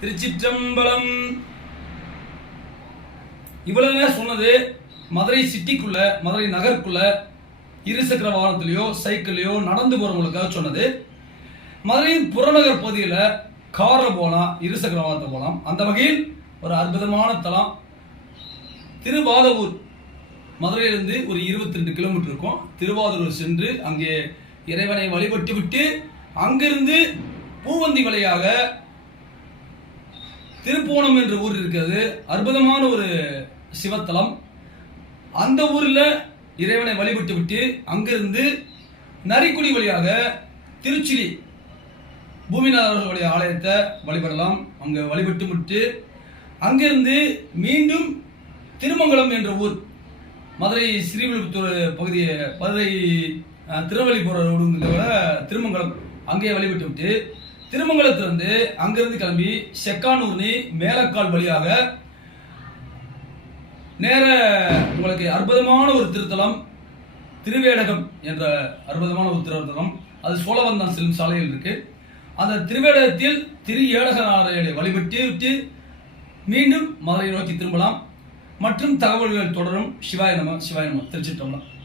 திருச்சிற்றம்பலம். இவ்வளவு சொன்னது மதுரை சிட்டிக்குள்ள மதுரை நகருக்குள்ள இருசக்கர வாகனத்திலேயோ சைக்கிள்லையோ நடந்து போறவங்களுக்காக சொன்னது. மதுரையின் புறநகர் பகுதியில் காரில் போகலாம் இருசக்கர வாகனத்தை போகலாம். அந்த வகையில் ஒரு அற்புதமான தலம். திருவாதவூர். மதுரையிலிருந்து ஒரு இருபத்தி ரெண்டு கிலோமீட்டர் இருக்கும். திருவாதூர் சென்று அங்கே இறைவனை வழிபட்டு விட்டு அங்கிருந்து பூவந்தி வழியாக திருப்போணம் என்ற ஊர் இருக்கிறது. அற்புதமான ஒரு சிவத்தலம். அந்த ஊரில் இறைவனை வழிபட்டு விட்டு அங்கிருந்து நரிக்குடி வழியாக திருச்சிலி பூமிநாதர்களுடைய ஆலயத்தை வழிபடலாம். அங்கே வழிபட்டு விட்டு அங்கிருந்து மீண்டும் திருமங்கலம் என்ற ஊர் மதுரை ஸ்ரீவில்லிபுத்தூர் பகுதியை மதுரை திருவள்ளிபுரம் ரோடுங்கிறத விட திருமங்கலம் அங்கேயே வழிபட்டு விட்டு திருமங்கலத்திலிருந்து அங்கிருந்து கிளம்பி செக்கானூர்னி மேலக்கால் வழியாக நேர உங்களுக்கு அற்புதமான ஒரு திருத்தலம் திருவேடகம் என்ற அற்புதமான ஒரு திருத்தலம். அது சோழவந்தான் செல்லும் சாலையில் இருக்கு. அந்த திருவேடகத்தில் திரு ஏடகநாரையரை வழிபட்டு விட்டு மீண்டும் மதுரை நோக்கி திரும்பலாம். மற்றும் தகவல்கள் தொடரும். சிவாய நம சிவாய நம. திருச்சிட்டம்பலம்